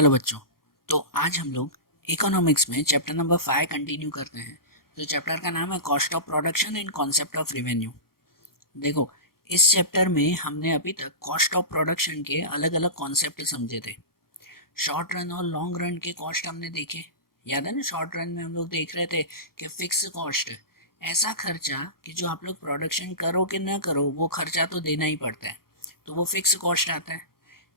चलो बच्चों, तो आज हम लोग इकोनॉमिक्स में चैप्टर नंबर 5 कंटिन्यू करते हैं। तो चैप्टर का नाम है cost of production and concept of revenue. देखो, इस चैप्टर में हमने अभी तक कॉस्ट ऑफ प्रोडक्शन के अलग अलग कॉन्सेप्ट समझे थे। शॉर्ट रन और लॉन्ग रन के कॉस्ट हमने देखे। याद है ना, शॉर्ट रन में हम लोग देख रहे थे कि फिक्स कॉस्ट, ऐसा खर्चा कि जो आप लोग प्रोडक्शन करो कि ना करो वो खर्चा तो देना ही पड़ता है, तो वो फिक्स कॉस्ट आता है।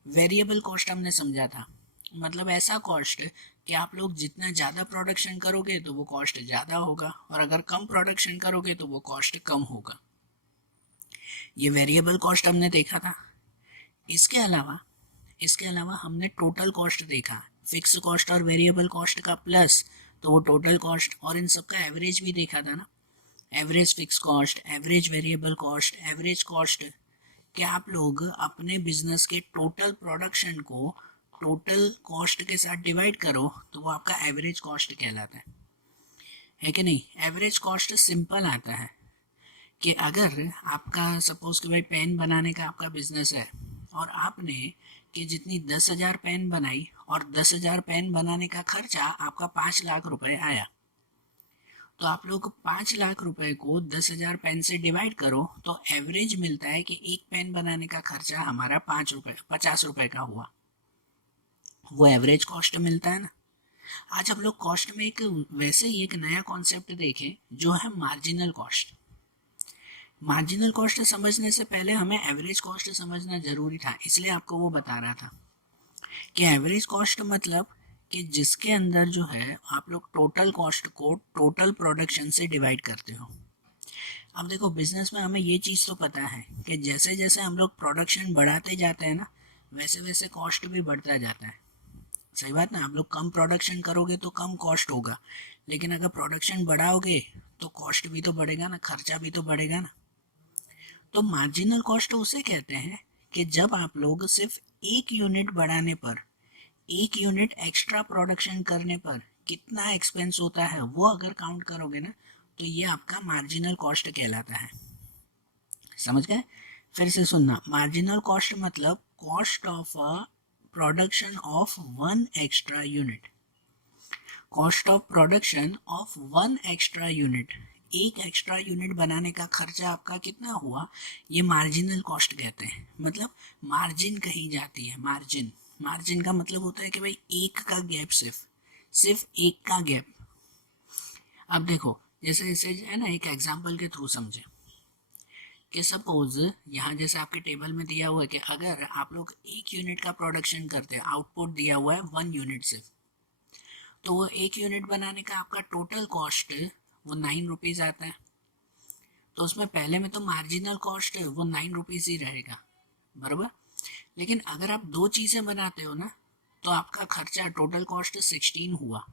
वेरिएबल कॉस्ट हमने समझा था, मतलब ऐसा कॉस्ट कि आप लोग जितना ज़्यादा प्रोडक्शन करोगे तो वो कॉस्ट ज़्यादा होगा, और अगर कम प्रोडक्शन करोगे तो वो कॉस्ट कम होगा। ये वेरिएबल कॉस्ट हमने देखा था। इसके अलावा हमने टोटल कॉस्ट देखा, फिक्स कॉस्ट और वेरिएबल कॉस्ट का प्लस, तो वो टोटल कॉस्ट, और इन सब का एवरेज भी देखा था ना। Average fix cost, average variable cost, average cost, कि आप लोग अपने बिजनेस के टोटल प्रोडक्शन को टोटल कॉस्ट के साथ डिवाइड करो तो वो आपका एवरेज कॉस्ट कहलाता है कि नहीं। एवरेज कॉस्ट सिंपल आता है कि अगर आपका सपोज कि भाई पेन बनाने का आपका बिजनेस है और आपने कि जितनी 10,000 पेन बनाई और 10,000 पेन बनाने का खर्चा आपका 5 लाख रुपए आया, तो आप लोग 5 लाख रुपए को 10,000 पेन से डिवाइड करो तो एवरेज मिलता है कि एक पेन बनाने का खर्चा हमारा 50 रुपए का हुआ। वो एवरेज कॉस्ट मिलता है ना। आज हम लोग कॉस्ट में वैसे ही एक नया कॉन्सेप्ट देखें जो है मार्जिनल कॉस्ट। मार्जिनल कॉस्ट समझने से पहले हमें एवरेज कॉस्ट समझना जरूरी था, इसलिए आपको वो बता रहा था कि एवरेज कॉस्ट मतलब कि जिसके अंदर जो है आप लोग टोटल कॉस्ट को टोटल प्रोडक्शन से डिवाइड करते हो। अब देखो, बिजनेस में हमें ये चीज़ तो पता है कि जैसे जैसे हम लोग प्रोडक्शन बढ़ाते जाते हैं ना, वैसे वैसे कॉस्ट भी बढ़ता जाता है। सही बात ना। आप लोग कम प्रोडक्शन करोगे तो कम कॉस्ट होगा, लेकिन अगर प्रोडक्शन बढ़ाओगे तो कॉस्ट भी तो बढ़ेगा ना, खर्चा भी तो बढ़ेगा ना। तो मार्जिनल कॉस्ट उसे कहते हैं कि जब आप लोग सिर्फ एक यूनिट बढ़ाने पर, एक यूनिट एक्स्ट्रा प्रोडक्शन करने पर कितना एक्सपेंस होता है वो अगर काउंट करोगे ना, तो ये आपका मार्जिनल कॉस्ट कहलाता है। समझ गए? फिर से सुनना, मार्जिनल कॉस्ट मतलब cost of a production of one extra unit. Cost of production of one extra unit, एक एक्स्ट्रा यूनिट बनाने का खर्चा आपका कितना हुआ, ये मार्जिनल कॉस्ट कहते हैं। मतलब मार्जिन कही जाती है। मार्जिन, मार्जिन का मतलब होता है कि भाई एक का गैप, सिर्फ एक का गैप। अब देखो, जैसे इसे है ना, एक एग्जांपल के थ्रू समझे कि सपोज यहाँ जैसे आपके टेबल में दिया हुआ है कि अगर आप लोग एक यूनिट का प्रोडक्शन करते हैं, आउटपुट दिया हुआ है 1 यूनिट सिर्फ, तो वो एक यूनिट बनाने का आपका टोटल कॉस्ट वो 9 रुपीज़ आता है। तो उसमें पहले में तो मार्जिनल कॉस्ट वो 9 रुपीज़ ही रहेगा, बराबर। लेकिन अगर आप दो चीज़ें बनाते हो ना, तो आपका खर्चा टोटल कॉस्ट 16 हुआ।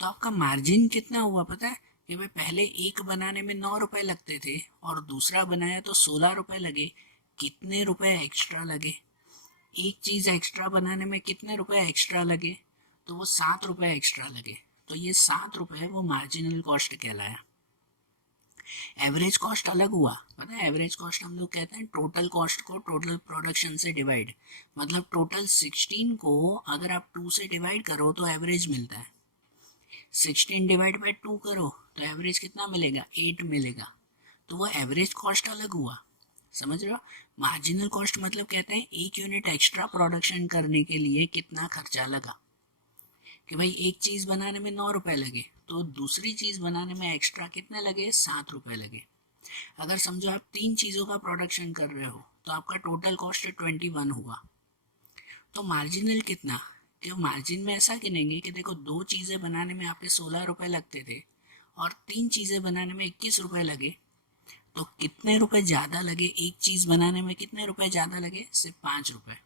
तो आपका मार्जिन कितना हुआ पता है? कि भाई पहले एक बनाने में 9 रुपए लगते थे और दूसरा बनाया तो 16 रुपए लगे। कितने रुपए एक्स्ट्रा लगे? एक चीज़ एक्स्ट्रा बनाने में कितने रुपए एक्स्ट्रा लगे? तो वो 7 रुपए एक्स्ट्रा लगे। तो ये 7 रुपए वो मार्जिनल कॉस्ट कहलाया। एवरेज कॉस्ट अलग हुआ, पता है? एवरेज कॉस्ट हम लोग कहते हैं टोटल कॉस्ट को टोटल प्रोडक्शन से डिवाइड, मतलब टोटल 16 को अगर आप 2 से डिवाइड करो तो एवरेज मिलता है। 16 डिवाइड बाई 2 करो तो एवरेज कितना मिलेगा? 8 मिलेगा। तो वो एवरेज कॉस्ट अलग हुआ। समझ रहे हो? मार्जिनल कॉस्ट मतलब कहते हैं एक यूनिट एक्स्ट्रा प्रोडक्शन करने के लिए कितना खर्चा लगा। कि भाई एक चीज़ बनाने में 9 रुपए लगे तो दूसरी चीज़ बनाने में एक्स्ट्रा कितने लगे? 7 रुपए लगे। अगर समझो आप 3 चीज़ों का प्रोडक्शन कर रहे हो तो आपका टोटल कॉस्ट 21 हुआ। तो मार्जिनल कितना? कि मार्जिन में ऐसा गिनेंगे कि देखो, 2 चीज़ें बनाने में आपके 16 रुपए लगते थे और 3 चीज़ें बनाने में 21 रुपए लगे, तो कितने रुपए ज़्यादा लगे? एक चीज़ बनाने में कितने रुपए ज़्यादा लगे? सिर्फ 5 रुपए,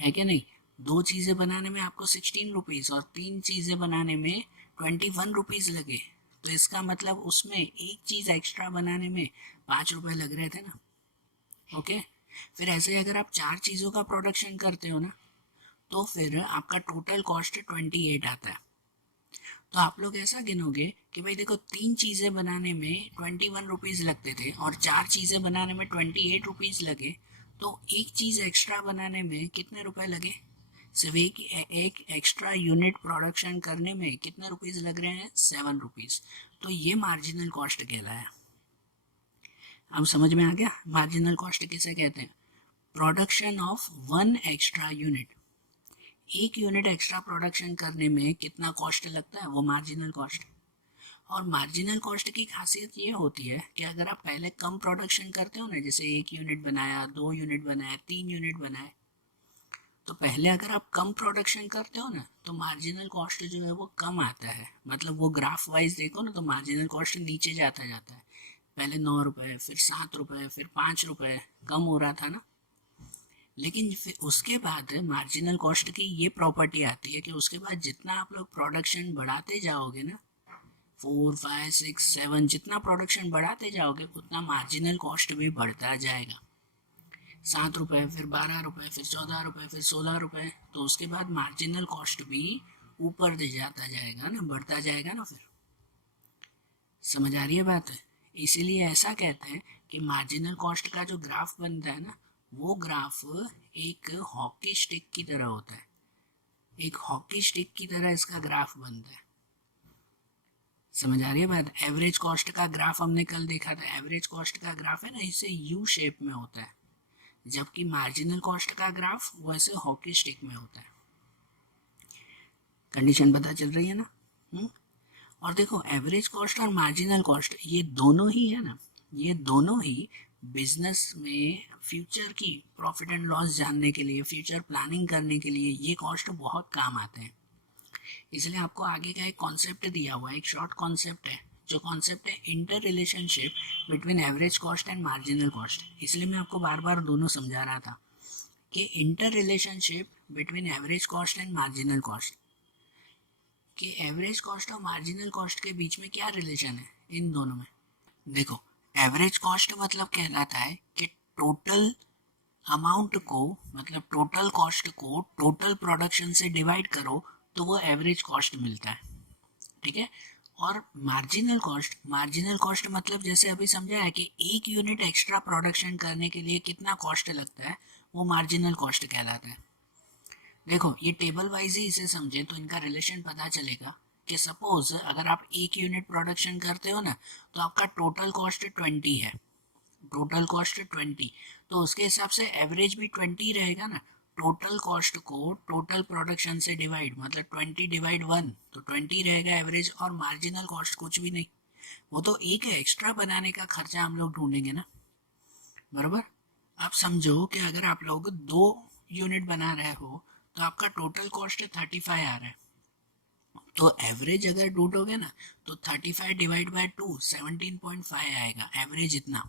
है क्या नहीं? 2 चीज़ें बनाने में आपको 16 रुपीज़ और 3 चीज़ें बनाने में 21 रुपीज़ लगे, तो इसका मतलब उसमें एक चीज़ एक्स्ट्रा बनाने में 5 रुपए लग रहे थे ना। ओके। फिर ऐसे ही अगर आप 4 चीज़ों का प्रोडक्शन करते हो ना, तो फिर आपका टोटल कॉस्ट 28 आता है। तो आप लोग ऐसा गिनोगे कि भाई देखो, 3 चीज़ें बनाने में 21 रुपीज़ लगते थे और 4 चीज़ें बनाने में 28 रुपीज़ लगे, तो एक चीज़ एक्स्ट्रा बनाने में कितने रुपए लगे? सिर्फ एक एक्स्ट्रा यूनिट प्रोडक्शन करने में कितना रुपीज़ लग रहे हैं, 7 रुपीज़। तो ये मार्जिनल कॉस्ट कहलाया। अब समझ में आ गया मार्जिनल कॉस्ट किसे कहते हैं? Production of one extra unit, एक यूनिट एक्स्ट्रा प्रोडक्शन करने में कितना कॉस्ट लगता है, वो मार्जिनल कॉस्ट। और मार्जिनल कॉस्ट की खासियत ये होती है कि अगर आप पहले कम प्रोडक्शन करते हो ना, जैसे 1 यूनिट बनाया, 2 यूनिट बनाया, 3 यूनिट बनाए, तो पहले अगर आप कम प्रोडक्शन करते हो ना तो मार्जिनल कॉस्ट जो है वो कम आता है। मतलब वो ग्राफ वाइज देखो ना तो मार्जिनल कॉस्ट नीचे जाता जाता है। पहले 9 रुपये, फिर 7 रुपये, फिर 5 रुपये कम हो रहा था ना। लेकिन फिर उसके बाद मार्जिनल कॉस्ट की ये प्रॉपर्टी आती है कि उसके बाद जितना आप लोग प्रोडक्शन बढ़ाते जाओगे ना, 4, 5, 6, 7 जितना प्रोडक्शन बढ़ाते जाओगे उतना मार्जिनल कॉस्ट भी बढ़ता जाएगा। 7 रुपये, फिर 12 रुपये, फिर 14 रुपये, फिर 16 रुपये, तो उसके बाद मार्जिनल कॉस्ट भी ऊपर दे जाता जाएगा ना, बढ़ता जाएगा ना। फिर समझ आ रही है बात है? इसीलिए ऐसा कहते हैं कि मार्जिनल कॉस्ट का जो ग्राफ बनता है ना, वो ग्राफ एक हॉकी स्टिक की तरह होता है। एक हॉकी स्टिक की तरह इसका ग्राफ बनता है। समझ आ रही है बात? एवरेज कॉस्ट का ग्राफ हमने कल देखा था। एवरेज कॉस्ट का ग्राफ है ना, इसे यू शेप में होता है, जबकि मार्जिनल कॉस्ट का ग्राफ वैसे हॉकी स्टिक में होता है। कंडीशन पता चल रही है ना? और देखो एवरेज कॉस्ट और मार्जिनल कॉस्ट ये दोनों ही है ना, ये दोनों ही बिजनेस में फ्यूचर की प्रॉफिट एंड लॉस जानने के लिए, फ्यूचर प्लानिंग करने के लिए ये कॉस्ट बहुत काम आते हैं। इसलिए आपको आगे का एक कॉन्सेप्ट दिया हुआ है, एक शॉर्ट कॉन्सेप्ट है, जो कॉन्सेप्ट है inter relationship between average cost and marginal cost. इसलिए मैं आपको बार बार दोनों समझा रहा था कि inter relationship between average cost and marginal cost, कि एवरेज कॉस्ट और मार्जिनल कॉस्ट के बीच में क्या रिलेशन है इन दोनों में। देखो एवरेज कॉस्ट मतलब कहलाता है कि टोटल अमाउंट को, मतलब टोटल कॉस्ट को टोटल प्रोडक्शन से डिवाइड करो तो वो एवरेज कॉस्ट मिलता है, ठीक है। और मार्जिनल कॉस्ट मतलब जैसे अभी समझा है कि एक यूनिट एक्स्ट्रा प्रोडक्शन करने के लिए कितना कॉस्ट लगता है, वो मार्जिनल कॉस्ट कहलाता है। देखो ये टेबल वाइज ही इसे समझे तो इनका रिलेशन पता चलेगा कि सपोज अगर आप एक यूनिट प्रोडक्शन करते हो ना तो आपका टोटल कॉस्ट 20 है, टोटल कॉस्ट 20, तो उसके हिसाब से एवरेज भी 20 रहेगा ना। टोटल कॉस्ट को टोटल प्रोडक्शन से डिवाइड, मतलब 20 डिवाइड 1 तो 20 रहेगा एवरेज। और मार्जिनल कॉस्ट कुछ भी नहीं, वो तो एक एक्स्ट्रा बनाने का खर्चा हम लोग ढूंढेंगे ना, बराबर। आप समझो कि अगर आप लोग 2 यूनिट बना रहे हो तो आपका टोटल कॉस्ट 35 आ रहा है, तो एवरेज अगर ढूंढोगे ना तो 35 डिवाइड बाय 2 17.5 आएगा एवरेज इतना।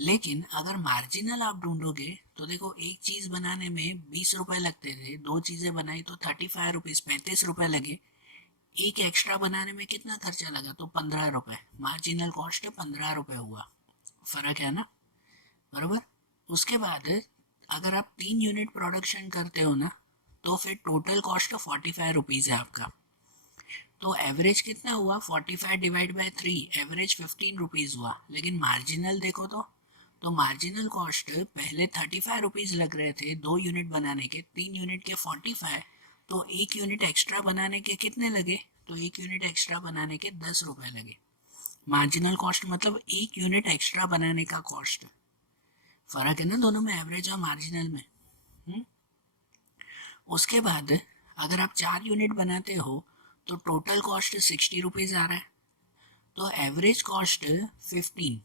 लेकिन अगर मार्जिनल आप ढूंढोगे तो देखो एक चीज बनाने में 20 रुपए लगते थे, 2 चीजें बनाई तो 35 रुपीज, 35 रुपए लगे। एक एक्स्ट्रा बनाने में कितना खर्चा लगा, तो 15 रुपए, मार्जिनल कॉस्ट 15 रुपए हुआ। फर्क है ना, बराबर। उसके बाद अगर आप 3 यूनिट प्रोडक्शन करते हो ना तो फिर टोटल कॉस्ट 45 रुपीज है आपका। तो एवरेज कितना हुआ, 45 डिवाइड बाय 3, एवरेज 15 रुपीज हुआ। लेकिन मार्जिनल देखो तो मार्जिनल कॉस्ट पहले 35 रुपीज लग रहे थे 2 यूनिट बनाने के, 3 यूनिट के 45, तो एक यूनिट एक्स्ट्रा बनाने के कितने लगे, तो एक यूनिट एक्स्ट्रा बनाने के 10 रुपए लगे। मार्जिनल कॉस्ट मतलब एक यूनिट एक्स्ट्रा बनाने का कॉस्ट। फर्क है ना दोनों में, एवरेज और मार्जिनल में। उसके बाद अगर आप 4 यूनिट बनाते हो तो टोटल कॉस्ट 60 रुपीज आ रहा है, तो एवरेज कॉस्ट 15,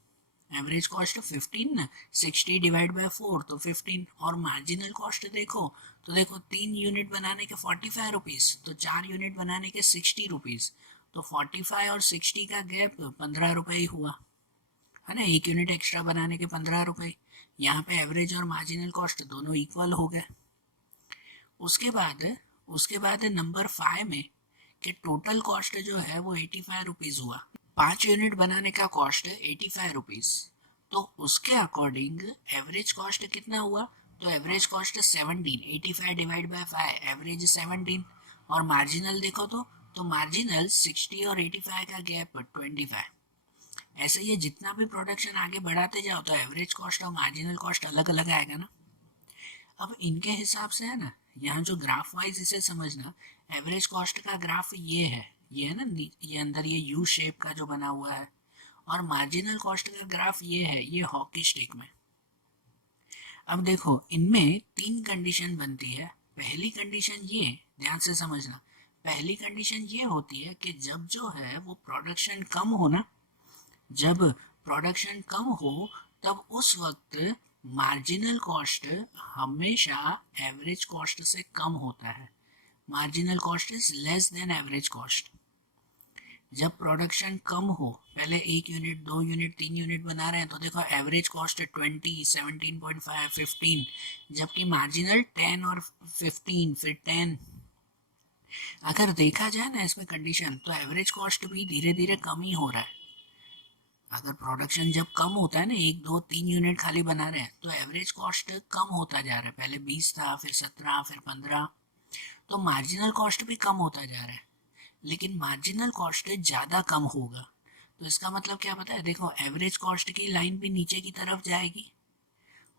एवरेज कॉस्ट 15 ना, 60 डिवाइड बाय 4 तो 15। और मार्जिनल कॉस्ट देखो तो देखो 3 यूनिट बनाने के 45 रुपीज, तो 4 यूनिट बनाने के 60 रुपीज, तो 45 और 60 का गैप 15 रुपए ही हुआ, है ना। एक यूनिट एक्स्ट्रा बनाने के 15 रुपए। यहाँ पे एवरेज और मार्जिनल कॉस्ट दोनों इक्वल हो गए। उसके बाद नंबर 5 में कि टोटल कॉस्ट जो है वो 85 रुपीज हुआ। 5 यूनिट बनाने का कॉस्ट 85 रुपीज, तो उसके अकॉर्डिंग एवरेज कॉस्ट कितना हुआ, तो average cost 17, 85 divide by 5, average 17। और मार्जिनल देखो तो मार्जिनल 60 और 85 का गैप 25। ऐसे ये जितना भी प्रोडक्शन आगे बढ़ाते जाओ तो एवरेज कॉस्ट और मार्जिनल कॉस्ट अलग अलग आएगा ना। अब इनके हिसाब से है ना, यहाँ जो ग्राफ वाइज इसे समझना, एवरेज कॉस्ट का ग्राफ ये है ना, ये अंदर ये यू शेप का जो बना हुआ है, और मार्जिनल कॉस्ट का ग्राफ ये है, ये हॉकी स्टिक में। अब देखो इनमें तीन कंडीशन बनती है। पहली कंडीशन ये, ध्यान से समझना, पहली कंडीशन ये होती है कि जब जो है वो प्रोडक्शन कम हो ना, जब प्रोडक्शन कम हो तब उस वक्त मार्जिनल कॉस्ट हमेशा एवरेज कॉस्ट से कम होता है। Marginal cost is less than average cost. जब प्रोडक्शन कम हो, पहले 1 यूनिट 2 यूनिट 3 यूनिट बना रहे हैं तो देखो एवरेज कॉस्ट 20, 17.5, 15, जबकि मार्जिनल 10 और 15, फिर 10। अगर देखा जाए ना इसमें कंडीशन, तो एवरेज कॉस्ट भी धीरे धीरे कम ही हो रहा है। अगर प्रोडक्शन जब कम होता है ना, 1 2 3 यूनिट खाली बना रहे हैं, तो एवरेज कॉस्ट कम होता जा रहा है। पहले 20 था, फिर 17, फिर 15, तो मार्जिनल कॉस्ट भी कम होता जा रहा है। लेकिन मार्जिनल कॉस्ट ज़्यादा कम होगा, तो इसका मतलब क्या पता है, देखो एवरेज कॉस्ट की लाइन भी नीचे की तरफ जाएगी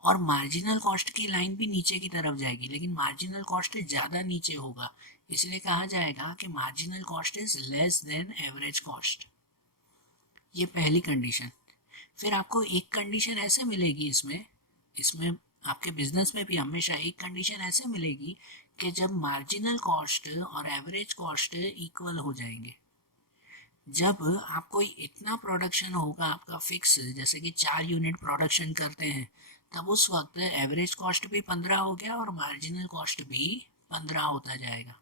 और मार्जिनल कॉस्ट की लाइन भी नीचे की तरफ जाएगी, लेकिन मार्जिनल कॉस्ट ज़्यादा नीचे होगा, इसलिए कहा जाएगा कि marginal cost is less than average cost. ये पहली कंडीशन। फिर आपको एक कंडीशन ऐसे मिलेगी इसमें इसमें आपके बिजनेस में भी हमेशा एक कंडीशन ऐसे मिलेगी कि जब मार्जिनल कॉस्ट और एवरेज कॉस्ट इक्वल हो जाएंगे। जब आपको इतना प्रोडक्शन होगा आपका फिक्स, जैसे कि 4 यूनिट प्रोडक्शन करते हैं, तब उस वक्त एवरेज कॉस्ट भी 15 हो गया और मार्जिनल कॉस्ट भी 15 होता जाएगा,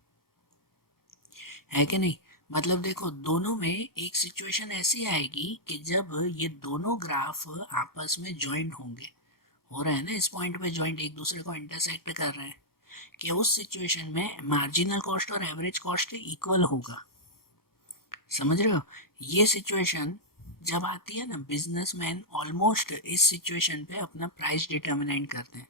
है कि नहीं। मतलब देखो दोनों में एक सिचुएशन ऐसी आएगी कि जब ये दोनों ग्राफ आपस में ज्वाइंट होंगे, हो रहे हैं ना इस पॉइंट पे ज्वाइंट, एक दूसरे को इंटरसेक्ट कर रहे हैं, कि उस सिचुएशन में मार्जिनल कॉस्ट और एवरेज कॉस्ट इक्वल होगा। समझ रहे हो, ये सिचुएशन जब आती है ना, बिजनेसमैन ऑलमोस्ट इस सिचुएशन पे अपना प्राइस डिटर्मिनेट करते हैं।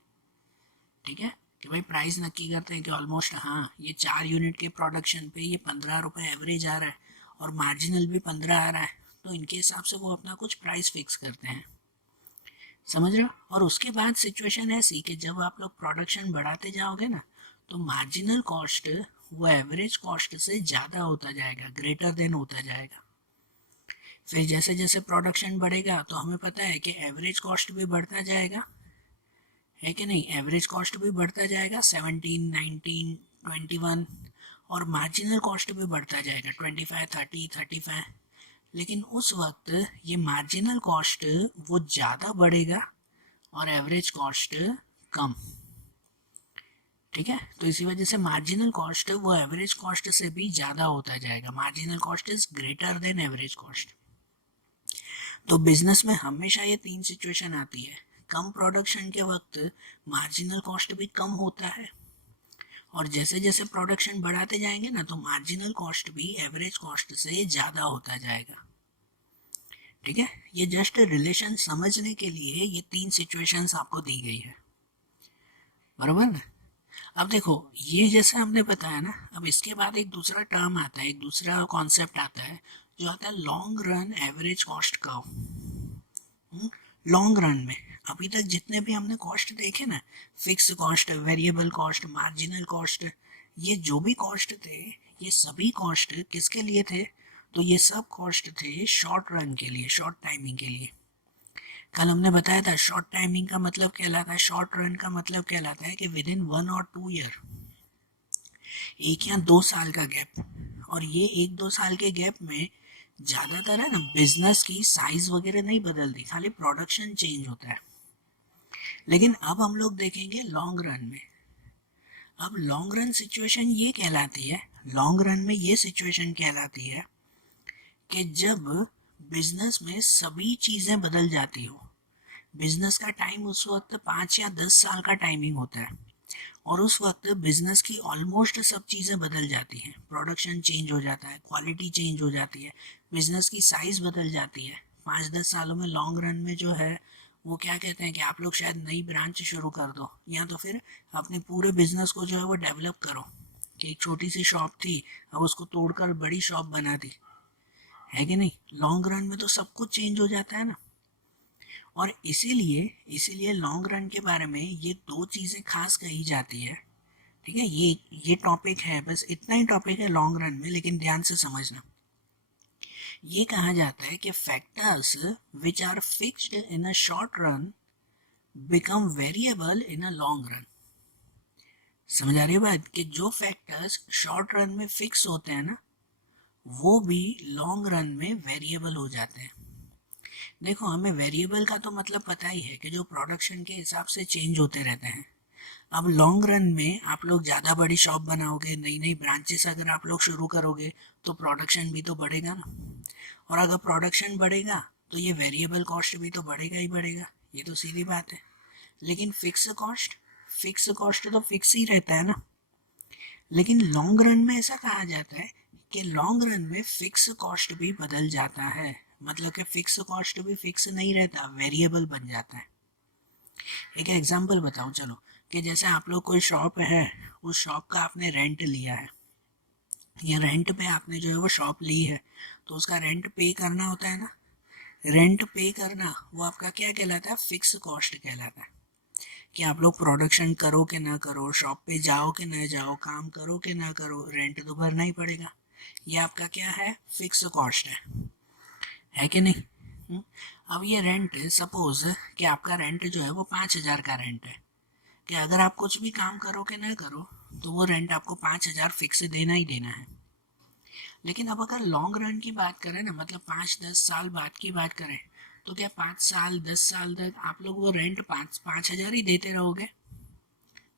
ठीक है, कि भाई प्राइस नक्की करते हैं कि ऑलमोस्ट हाँ ये 4 यूनिट के प्रोडक्शन पे ये 15 रुपये एवरेज आ रहा है और मार्जिनल भी 15 आ रहा है, तो इनके हिसाब से वो अपना कुछ प्राइस फिक्स करते हैं। समझ रहे हो। और उसके बाद सिचुएशन ऐसी कि जब आप लोग प्रोडक्शन बढ़ाते जाओगे ना, तो मार्जिनल कॉस्ट वो एवरेज कॉस्ट से ज़्यादा होता जाएगा, ग्रेटर देन होता जाएगा। फिर जैसे जैसे प्रोडक्शन बढ़ेगा तो हमें पता है कि एवरेज कॉस्ट भी बढ़ता जाएगा, है कि नहीं, एवरेज कॉस्ट भी बढ़ता जाएगा 17, 19, 21, और मार्जिनल कॉस्ट भी बढ़ता जाएगा 25, 30, 35। लेकिन उस वक्त ये मार्जिनल कॉस्ट वो ज़्यादा बढ़ेगा और एवरेज कॉस्ट कम। ठीक है, तो इसी वजह से मार्जिनल कॉस्ट वो एवरेज कॉस्ट से भी ज़्यादा होता जाएगा। Marginal cost is greater than average cost. तो बिजनेस में हमेशा ये तीन सिचुएशन आती है। कम प्रोडक्शन के वक्त मार्जिनल कॉस्ट भी कम होता है, और जैसे जैसे प्रोडक्शन बढ़ाते जाएंगे ना, तो मार्जिनल कॉस्ट भी एवरेज कॉस्ट से ज़्यादा होता जाएगा। ठीक है, ये जस्ट रिलेशन समझने के लिए ये तीन सिचुएशंस आपको दी गई है, बराबर ना। अब देखो ये जैसे हमने बताया ना, अब इसके बाद एक दूसरा टर्म आता है, एक दूसरा कॉन्सेप्ट आता है, जो आता है long run average cost curve. Long run में अभी तक जितने भी हमने कॉस्ट देखे ना, fix cost, variable cost, marginal cost, ये जो भी कॉस्ट थे, ये सभी कॉस्ट किसके लिए थे, तो ये सब कॉस्ट थे शॉर्ट रन के लिए, शॉर्ट टाइमिंग के लिए। कल हमने बताया था शॉर्ट टाइमिंग का मतलब कहलाता है, शॉर्ट रन का मतलब कहलाता है कि विद इन 1 और 2 ईयर, 1 या 2 साल का गैप। और ये 1 2 साल के गैप में ज़्यादातर है ना बिजनेस की साइज वगैरह नहीं बदलती, खाली प्रोडक्शन चेंज होता है। लेकिन अब हम लोग देखेंगे लॉन्ग रन में। अब लॉन्ग रन सिचुएशन ये कहलाती है, लॉन्ग रन में ये सिचुएशन कहलाती है कि जब बिजनेस में सभी चीज़ें बदल जाती हो। बिजनेस का टाइम उस वक्त 5 या 10 साल का टाइमिंग होता है, और उस वक्त बिजनेस की ऑलमोस्ट सब चीज़ें बदल जाती हैं। प्रोडक्शन चेंज हो जाता है, क्वालिटी चेंज हो जाती है, बिजनेस की साइज़ बदल जाती है। 5 10 सालों में लॉन्ग रन में जो है वो क्या कहते हैं कि आप लोग शायद नई ब्रांच शुरू कर दो, या तो फिर अपने पूरे बिजनेस को जो है वो डेवलप करो, कि एक छोटी सी शॉप थी अब उसको तोड़कर बड़ी शॉप बना दी, है कि नहीं। लॉन्ग रन में तो सब कुछ चेंज हो जाता है ना। और इसीलिए लॉन्ग रन के बारे में ये दो चीज़ें खास कही जाती है। ठीक है, ये टॉपिक है, बस इतना ही टॉपिक है लॉन्ग रन में, लेकिन ध्यान से समझना। ये कहा जाता है कि factors which are fixed in a short run become variable in a long run. समझ आ रही है बात, कि जो फैक्टर्स शॉर्ट रन में फिक्स होते हैं ना, वो भी लॉन्ग रन में वेरिएबल हो जाते हैं। देखो, हमें वेरिएबल का तो मतलब पता ही है कि जो प्रोडक्शन के हिसाब से चेंज होते रहते हैं। अब लॉन्ग रन में आप लोग ज़्यादा बड़ी शॉप बनाओगे, नई नई ब्रांचेस अगर आप लोग शुरू करोगे, तो प्रोडक्शन भी तो बढ़ेगा ना। और अगर प्रोडक्शन बढ़ेगा तो ये वेरिएबल कॉस्ट भी तो बढ़ेगा ही बढ़ेगा, ये तो सीधी बात है। लेकिन फिक्स कॉस्ट तो फिक्स ही रहता है ना। लेकिन लॉन्ग रन में ऐसा कहा जाता है कि लॉन्ग रन में फिक्स कॉस्ट भी बदल जाता है, मतलब कि फिक्स कॉस्ट भी फिक्स नहीं रहता, वेरिएबल बन जाता है। एक एग्जांपल बताऊं चलो, कि जैसे आप लोग कोई शॉप है, उस शॉप का आपने रेंट लिया है, या रेंट पे आपने जो है वो शॉप ली है, तो उसका रेंट पे करना होता है ना। रेंट पे करना वो आपका क्या कहलाता है, फिक्स कॉस्ट कहलाता है। कि आप लोग प्रोडक्शन करो कि ना करो, शॉप पे जाओ कि ना जाओ, काम करो कि ना करो, रेंट तो भरना ही पड़ेगा। ये आपका क्या है, फिक्स कॉस्ट है कि नहीं। अब ये रेंट, सपोज कि आपका रेंट जो है वो 5,000 का रेंट है, कि अगर आप कुछ भी काम करो कि ना करो, तो वो रेंट आपको 5,000 फिक्स देना ही देना है। लेकिन अब अगर लॉन्ग रन की बात करें ना, मतलब 5-10 साल बाद की बात करें, तो क्या 5 साल 10 साल तक आप लोग वो रेंट 5,000 ही देते रहोगे?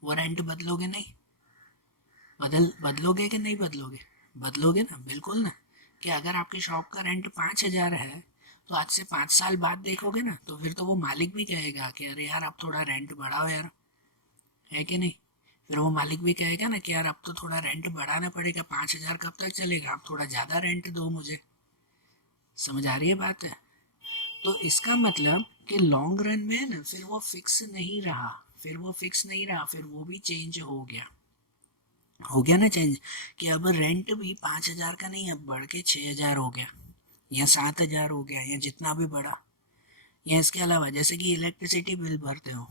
वो रेंट बदलोगे नहीं? बदलोगे कि नहीं बदलोगे? बदलोगे ना, बिल्कुल ना। कि अगर आपके शॉप का रेंट 5,000 है, तो आज से 5 साल बाद देखोगे ना, तो फिर तो वो मालिक भी कहेगा कि अरे यार अब थोड़ा रेंट बढ़ाओ यार, है कि नहीं। फिर वो मालिक भी कहेगा ना कि यार अब तो थोड़ा रेंट बढ़ाना पड़ेगा, 5,000 कब तक चलेगा, आप थोड़ा ज़्यादा रेंट दो मुझे। समझ आ रही है बात है। तो इसका मतलब कि लॉन्ग रन में ना फिर वो फिक्स नहीं रहा, फिर वो भी चेंज हो गया ना चेंज। कि अब रेंट भी 5,000 का नहीं, अब बढ़ के 6,000 हो गया, या 7,000 हो गया, या जितना भी बढ़ा। या इसके अलावा जैसे कि इलेक्ट्रिसिटी बिल भरते हो,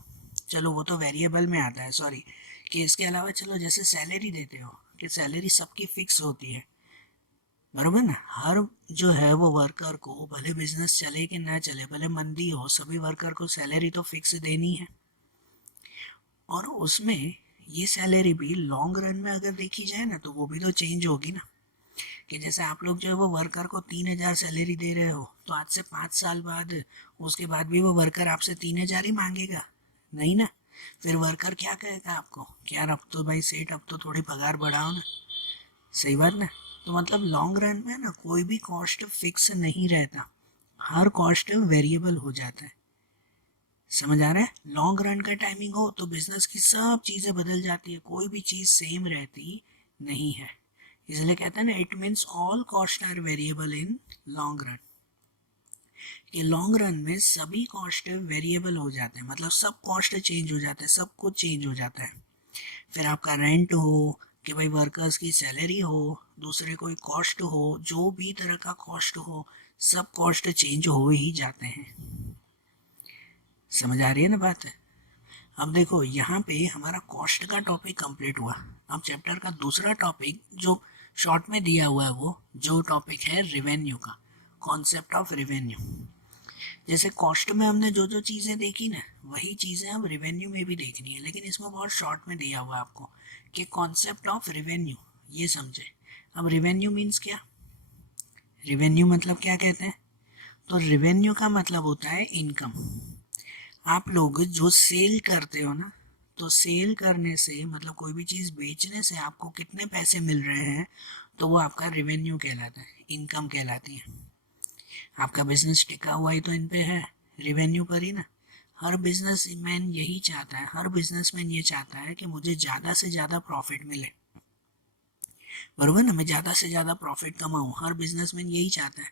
चलो वो तो वेरिएबल में आता है, सॉरी। कि इसके अलावा चलो जैसे सैलरी देते हो, कि सैलरी सबकी फिक्स होती है, बरोबर ना। हर जो है वो वर्कर को, भले बिजनेस चले कि ना चले, भले मंदी हो, सभी वर्कर को सैलरी तो फिक्स देनी है। और उसमें ये सैलरी भी लॉन्ग रन में अगर देखी जाए ना, तो वो भी तो चेंज होगी ना। कि जैसे आप लोग जो है वो वर्कर को 3,000 सैलरी दे रहे हो, तो आज से 5 साल बाद, उसके बाद भी वो वर्कर आपसे 3,000 ही मांगेगा? नहीं ना। फिर वर्कर क्या कहेगा आपको कि यार अब तो भाई सेठ, अब तो थोड़ी पगार बढ़ाओ ना। सही बात ना। तो मतलब लॉन्ग रन में ना कोई भी कॉस्ट फिक्स नहीं रहता, हर कॉस्ट वेरिएबल हो जाता है। समझ आ रहा है। लॉन्ग रन का टाइमिंग हो तो बिजनेस की सब चीज़ें बदल जाती है, कोई भी चीज़ सेम रहती नहीं है। इसलिए कहते हैं ना, it means all cost are variable in long run. कि लॉन्ग रन में सभी कॉस्ट वेरिएबल हो जाते हैं, मतलब सब कॉस्ट चेंज हो जाते हैं, सब कुछ चेंज हो जाता है। फिर आपका रेंट हो, कि भाई वर्कर्स की सैलरी हो, दूसरे कोई कॉस्ट हो, जो भी तरह का कॉस्ट हो, सब कॉस्ट चेंज हो ही जाते हैं। समझ आ रही है ना बात है। अब देखो, यहाँ पे हमारा कॉस्ट का टॉपिक कंप्लीट हुआ। अब चैप्टर का दूसरा टॉपिक जो शॉर्ट में दिया हुआ है, वो जो टॉपिक है रेवेन्यू का, कॉन्सेप्ट ऑफ रेवेन्यू। जैसे कॉस्ट में हमने जो जो चीज़ें देखी ना, वही चीज़ें हम रेवेन्यू में भी देखनी है, लेकिन इसमें बहुत शॉर्ट में दिया हुआ है आपको कि कॉन्सेप्ट ऑफ रेवेन्यू, ये समझे। अब रेवेन्यू मीन्स क्या, रेवेन्यू मतलब क्या कहते हैं, तो रेवेन्यू का मतलब होता है इनकम। आप लोग जो सेल करते हो ना, तो सेल करने से मतलब कोई भी चीज़ बेचने से आपको कितने पैसे मिल रहे हैं, तो वो आपका रेवेन्यू कहलाता है, इनकम कहलाती है। आपका बिजनेस टिका हुआ ही तो इन पे है, रेवेन्यू पर ही ना। हर बिजनेसमैन यही चाहता है, हर बिजनेसमैन ये चाहता है कि मुझे ज़्यादा से ज़्यादा प्रॉफिट मिले, बरोबर ना। मैं ज़्यादा से ज़्यादा प्रॉफिट कमाऊँ, हर बिजनेसमैन यही चाहता है।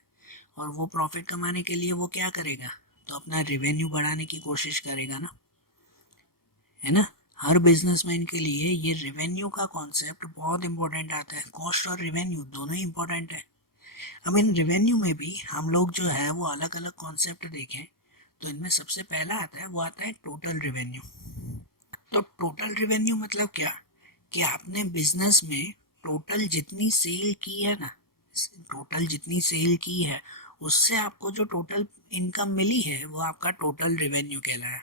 और वो प्रॉफिट कमाने के लिए वो क्या करेगा, तो अपना रेवेन्यू बढ़ाने की कोशिश करेगा ना, है ना। हर बिजनेसमैन के लिए ये रेवेन्यू का कॉन्सेप्ट बहुत इंपॉर्टेंट आता है। कॉस्ट और रेवेन्यू दोनों ही इंपॉर्टेंट है। अब इन रेवेन्यू में भी हम लोग जो है वो अलग अलग कॉन्सेप्ट देखें, तो इनमें सबसे पहला आता है, वो आता है टोटल रेवेन्यू। तो टोटल रेवेन्यू मतलब क्या, कि आपने बिजनेस में टोटल जितनी सेल की है ना, टोटल जितनी सेल की है उससे आपको जो टोटल इनकम मिली है वो आपका टोटल रेवेन्यू कहलाया,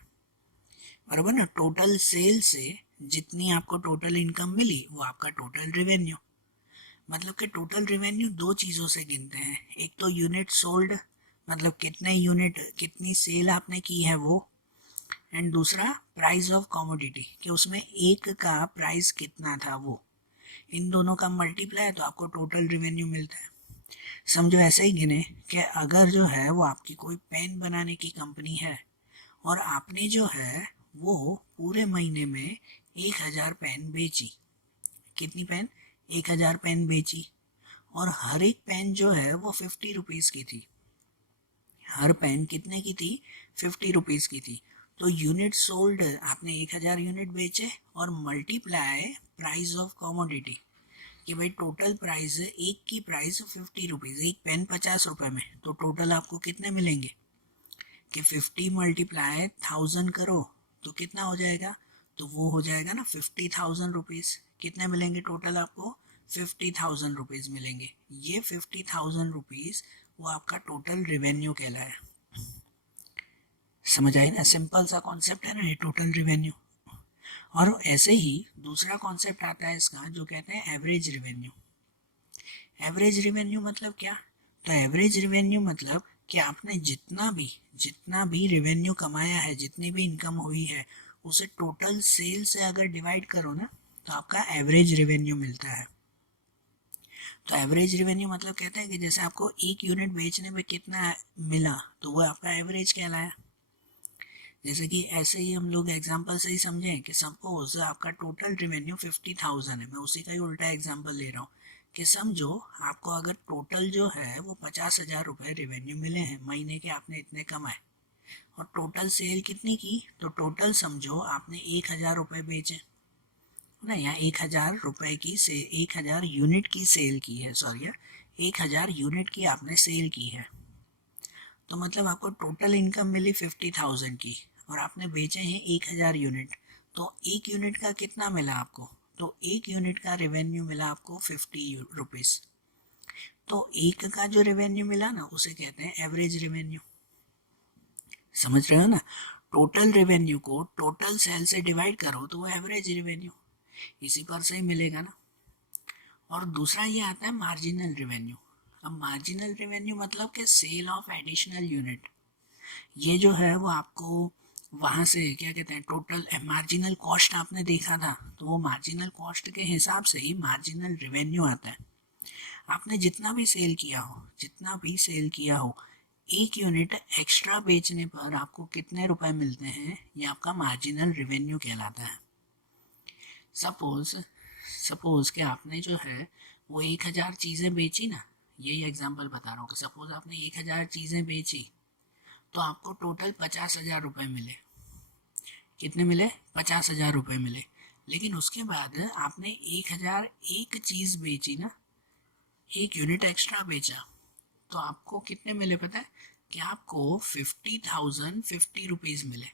बराबर ना। टोटल सेल से जितनी आपको टोटल इनकम मिली वो आपका टोटल रेवेन्यू। मतलब कि टोटल रेवेन्यू दो चीज़ों से गिनते हैं, एक तो यूनिट सोल्ड, मतलब कितने यूनिट कितनी सेल आपने की है वो, एंड दूसरा प्राइस ऑफ कमोडिटी कि उसमें एक का प्राइस कितना था वो। इन दोनों का मल्टीप्लाई है तो आपको टोटल रेवेन्यू मिलता है। समझो ऐसे ही गिने कि अगर जो है वो आपकी कोई पेन बनाने की कंपनी है और आपने जो है वो पूरे महीने में 1,000 पेन बेची। कितनी पेन? 1,000 पेन बेची, और हर एक पेन जो है वो 50 रुपीज़ की थी। हर पेन कितने की थी? 50 रुपीज़ की थी। तो यूनिट सोल्ड आपने 1,000 यूनिट बेचे और मल्टीप्लाई प्राइस ऑफ कमोडिटी कि भाई टोटल प्राइस है, एक की प्राइस 50 रुपीज़, एक पेन 50 रुपये में, तो टोटल आपको कितने मिलेंगे कि 50 मल्टीप्लाई 1000 करो तो कितना हो जाएगा, तो वो हो जाएगा ना 50,000 रुपीज़। कितने मिलेंगे टोटल आपको? 50,000 रुपीज़ मिलेंगे। ये 50,000 रुपीज़ वो आपका टोटल रेवेन्यू कहलाया। समझ आई ना, सिंपल सा कॉन्सेप्ट है ना ये टोटल रेवेन्यू। और ऐसे ही दूसरा कॉन्सेप्ट आता है इसका जो कहते हैं एवरेज रेवेन्यू। एवरेज रेवेन्यू मतलब क्या? तो एवरेज रेवेन्यू मतलब कि आपने जितना भी रेवेन्यू कमाया है, जितनी भी इनकम हुई है, उसे टोटल सेल से अगर डिवाइड करो ना तो आपका एवरेज रेवेन्यू मिलता है। तो एवरेज रेवेन्यू मतलब कहते हैं कि जैसे आपको एक यूनिट बेचने में कितना मिला तो वो आपका एवरेज कहलाया। जैसे कि ऐसे ही हम लोग एग्जांपल से ही समझें कि सपोज आपका टोटल रेवेन्यू 50,000 है, मैं उसी का ही उल्टा एग्जांपल ले रहा हूँ कि समझो आपको अगर टोटल जो है वो 50,000 रुपये रेवेन्यू मिले हैं, महीने के आपने इतने कमाए, और टोटल सेल कितनी की, तो टोटल समझो आपने 1,000 रुपये बेचे ना, यहाँ 1,000 रुपये की से 1,000 यूनिट की सेल की है, सॉरी 1,000 यूनिट की आपने सेल की है। तो मतलब आपको टोटल इनकम मिली 50,000 की और आपने बेचे हैं 1,000 यूनिट, तो एक यूनिट का कितना मिला आपको, तो एक यूनिट का रेवेन्यू मिला आपको 50 रुपीज़। तो एक का जो रेवेन्यू मिला ना उसे कहते हैं एवरेज रेवेन्यू। समझ रहे हो ना, टोटल रेवेन्यू को टोटल सेल से डिवाइड करो तो वो एवरेज रेवेन्यू इसी पर से ही मिलेगा ना। और दूसरा ये आता है मार्जिनल रेवेन्यू। अब मार्जिनल रेवेन्यू मतलब कि सेल ऑफ एडिशनल यूनिट। ये जो है वो आपको वहाँ से क्या कहते हैं, टोटल मार्जिनल कॉस्ट आपने देखा था, तो वो मार्जिनल कॉस्ट के हिसाब से ही मार्जिनल रेवेन्यू आता है। आपने जितना भी सेल किया हो, एक यूनिट एक्स्ट्रा बेचने पर आपको कितने रुपए मिलते हैं, ये आपका मार्जिनल रेवेन्यू कहलाता है। सपोज सपोज कि आपने जो है वो 1,000 चीज़ें बेची ना, यही एग्जांपल बता रहा हूँ कि सपोज आपने 1,000 चीज़ें बेची तो आपको टोटल 50,000 रुपये मिले। कितने मिले? 50,000 रुपये मिले। लेकिन उसके बाद आपने 1,000 एक चीज़ बेची ना, एक यूनिट एक्स्ट्रा बेचा, तो आपको कितने मिले पता है? कि आपको 50,000 50 रुपीज़ मिले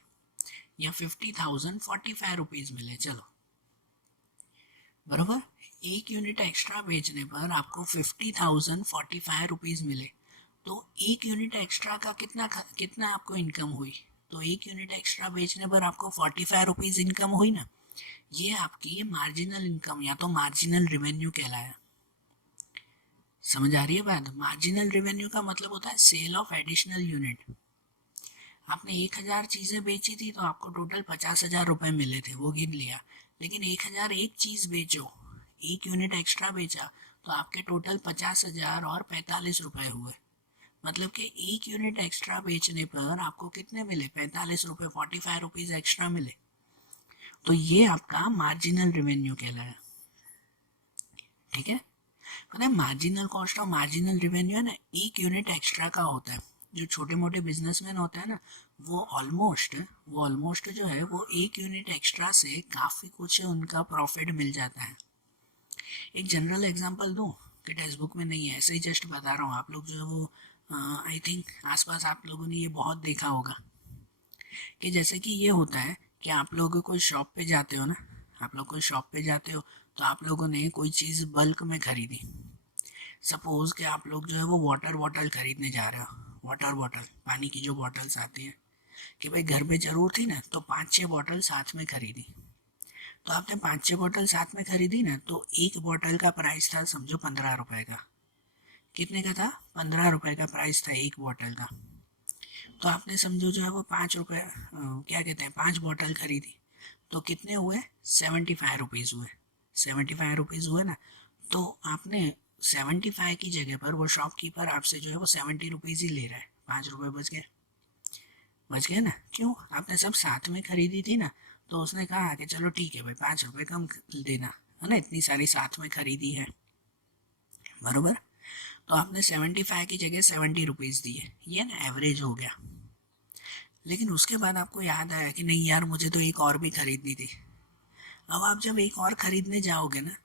या 50,000 45 रुपीज़ मिले। चलो बराबर, एक यूनिट एक्स्ट्रा बेचने पर आपको 50,000 45 रुपीज़ मिले। तो एक यूनिट एक्स्ट्रा का कितना आपको इनकम हुई, तो एक यूनिट एक्स्ट्रा बेचने पर आपको 45 रुपीज़ इनकम हुई ना। ये आपकी मार्जिनल इनकम या तो मार्जिनल रेवेन्यू कहलाया। समझ आ रही है बात? मार्जिनल रेवेन्यू का मतलब होता है सेल ऑफ एडिशनल यूनिट। आपने 1,000 चीज़ें बेची थी तो आपको टोटल 50,000 रुपये मिले थे, वो गिन लिया। लेकिन 1,000 एक चीज़ बेचो, एक यूनिट एक्स्ट्रा बेचा, तो आपके टोटल 50,000 और 45 रुपये हुए। मतलब कि एक यूनिट एक्स्ट्रा बेचने पर आपको कितने मिले? 45 रुपये, 45 रुपीज़ एक्स्ट्रा मिले। तो ये आपका मार्जिनल रेवेन्यू कहलाया। ठीक है, पता है मार्जिनल कॉस्ट और मार्जिनल रेवेन्यू है ना, एक यूनिट एक्स्ट्रा का होता है। जो छोटे मोटे बिजनेसमैन होते हैं ना, वो ऑलमोस्ट जो है वो एक यूनिट एक्स्ट्रा से काफ़ी कुछ उनका प्रॉफिट मिल जाता है। एक जनरल एग्जांपल दूं कि टेक्स्ट बुक में नहीं है, ऐसे ही जस्ट बता रहा हूँ। आप लोग जो है वो आई थिंक आसपास आप लोगों ने ये बहुत देखा होगा कि जैसे कि ये होता है कि आप लोग कोई शॉप पे जाते हो ना, आप लोग कोई शॉप पे जाते हो तो आप लोगों ने कोई चीज़ बल्क में खरीदी, सपोज कि आप लोग जो है वो वाटर बॉटल खरीदने जा रहे हो, वाटर बॉटल, पानी की जो बॉटल्स आती हैं, कि भाई घर पे ज़रूर थी ना, तो 5-6 बॉटल साथ में खरीदी। तो आपने 5-6 बॉटल साथ में खरीदी ना, तो एक बॉटल का प्राइस था समझो 15 रुपए का। कितने का था? 15 रुपए का प्राइस था एक बॉटल का। तो आपने समझो जो है वो 5 रुपये, क्या कहते हैं, 5 बॉटल खरीदी, तो कितने हुए? 75 रुपीज़ हुए। 75 रुपीज़ हुए ना, तो आपने 75 की जगह पर वो शॉपकीपर आपसे जो है वो 70 रुपीज़ ही ले रहा है, 5 रुपये बच गए। बच गए ना? क्यों? आपने सब साथ में खरीदी थी ना, तो उसने कहा कि चलो ठीक है भाई 5 रुपये कम देना, है ना, इतनी सारी साथ में खरीदी है, बरोबर। तो आपने 75 की जगह 70 रुपीज़ दिए, ये ना एवरेज हो गया। लेकिन उसके बाद आपको याद आया कि नहीं यार, मुझे तो एक और भी खरीदनी थी। अब आप जब एक और खरीदने जाओगे ना,